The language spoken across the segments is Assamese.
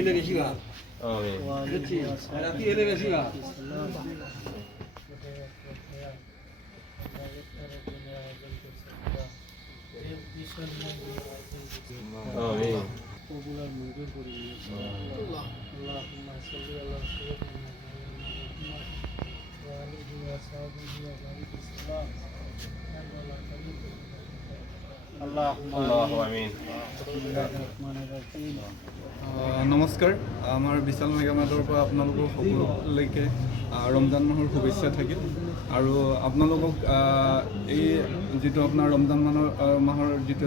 এলে বেশি ভালো বুঝছি রাতি এলে বেশি ভালো পপুলার মঞ্জুর করে আল্লাহুম্মা সাল্লি আলা সাইয়্যিদিনা ওয়া আলিহি ওয়া সাহবিহি ওয়া বারিক সাল্লাম নমস্কাৰ আমাৰ বিশাল মেগামাৰ্টৰ পৰা আপোনালোকৰ সকলোলৈকে ৰমজান মাহৰ শুভেচ্ছা থাকিল আৰু আপোনালোকক এই যিটো আপোনাৰ ৰমজান মাহৰ যিটো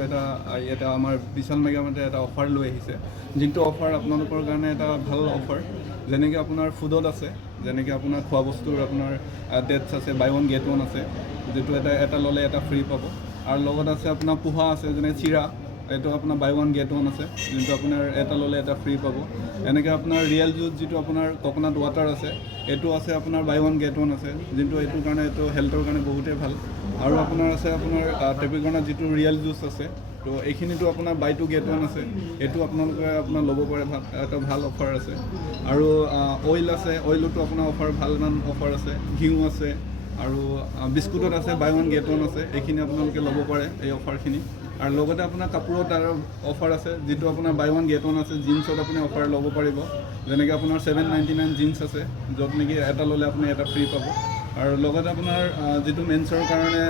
এটা আমাৰ বিশাল মেগামাৰ্টে এটা অফাৰ লৈ আহিছে যিটো অফাৰ আপোনালোকৰ কাৰণে এটা ভাল অফাৰ যেনেকৈ আপোনাৰ ফুডত আছে যেনেকৈ আপোনাৰ খোৱা বস্তুৰ আপোনাৰ ডেটছ আছে বাই ওৱান গেট ওৱান আছে যিটো এটা ল'লে এটা ফ্ৰী পাব আৰু লগত আছে আপোনাৰ পোহা আছে যেনে চিৰা এইটো আপোনাৰ বাই ওৱান গেট ওৱান আছে যোনটো আপোনাৰ এটা ল'লে এটা ফ্ৰী পাব এনেকৈ আপোনাৰ ৰিয়েল জুচ যিটো আপোনাৰ কক'নাট ৱাটাৰ আছে এইটো আছে আপোনাৰ বাই ওৱান গেট ওৱান আছে যোনটো এইটোৰ কাৰণে এইটো হেল্থৰ কাৰণে বহুতেই ভাল আৰু আপোনাৰ আছে আপোনাৰ ট্ৰেপিকৰ্ণাত যিটো ৰিয়েল জুচ আছে তো এইখিনিতো আপোনাৰ বাই টু গেট ওৱান আছে এইটো আপোনালোকে আপোনাৰ ল'ব পাৰে এটা ভাল অফাৰ আছে আৰু অইল আছে অইলতো আপোনাৰ ভালমান অফাৰ আছে ঘিউ আছে আৰু বিস্কুটত আছে বাই ওৱান গেট ওৱান আছে এইখিনি আপোনালোকে ল'ব পাৰে এই অফাৰখিনি আৰু লগতে আপোনাৰ কাপোৰত তাৰ অফাৰ আছে যিটো আপোনাৰ বাই ওৱান গেট ওৱান আছে জিন্সত আপুনি অফাৰ ল'ব পাৰিব যেনেকৈ আপোনাৰ 799 জিন্স আছে য'ত নেকি এটা ল'লে আপুনি এটা ফ্ৰী পাব আৰু লগতে আপোনাৰ যিটো মেন্সৰ কাৰণে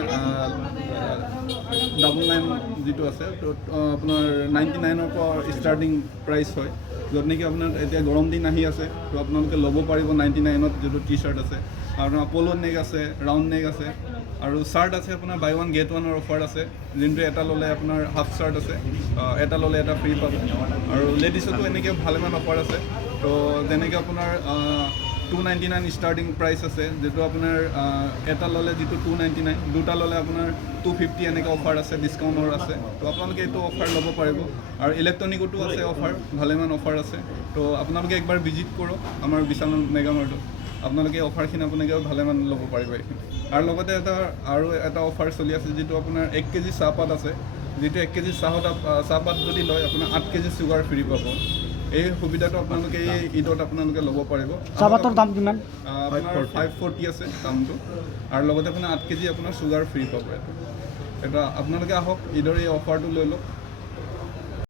99 যিটো আছে তো আপোনাৰ 99ৰ পৰা ষ্টাৰ্টিং প্ৰাইচ হয় য'ত নেকি আপোনাৰ এতিয়া গৰম দিন আহি আছে তো আপোনালোকে ল'ব পাৰিব 99ত যিটো টি চাৰ্ট আছে আৰু প'ল' নেক আছে ৰাউণ্ড নেক আছে আৰু চাৰ্ট আছে আপোনাৰ বাই ওৱান গেট ওৱানৰ অফাৰ আছে যোনটো এটা ল'লে আপোনাৰ হাফ চাৰ্ট আছে এটা ল'লে এটা ফ্ৰী পাব আৰু লেডিছতো এনেকৈ ভালেমান অফাৰ আছে তো যেনেকৈ আপোনাৰ 299 ষ্টাৰ্টিং প্ৰাইচ আছে যিটো আপোনাৰ এটা ল'লে যিটো 299 দুটা ল'লে আপোনাৰ 250 এনেকৈ অফাৰ আছে ডিছকাউণ্টৰ আছে তো আপোনালোকে এইটো অফাৰ ল'ব পাৰিব আৰু ইলেক্ট্ৰনিকতো আছে অফাৰ ভালেমান অফাৰ আছে তো আপোনালোকে একবাৰ ভিজিট কৰক আমাৰ বিশাল মেগামাৰ্টত আপোনালোকে অফাৰখিনি আপোনালোকে ভালেমান ল'ব পাৰিব এইখিনি আৰু লগতে আৰু এটা অফাৰ চলি আছে যিটো আপোনাৰ 1 কেজি চাহপাত আছে যিটো 1 কেজি চাহপাত যদি লয় আপোনাৰ 8 কেজি চুগাৰ ফ্ৰী পাব এই সুবিধাটো আপোনালোকে এই ঈদত আপোনালোকে ল'ব পাৰিব চাহপাতৰ দাম কিমান আপোনাৰ 540 আছে দামটো আৰু লগতে আপোনাৰ 8 কেজি আপোনাৰ চুগাৰ ফ্ৰী পাব এটা আপোনালোকে আহক ঈদৰ এই অফাৰটো লৈ লওক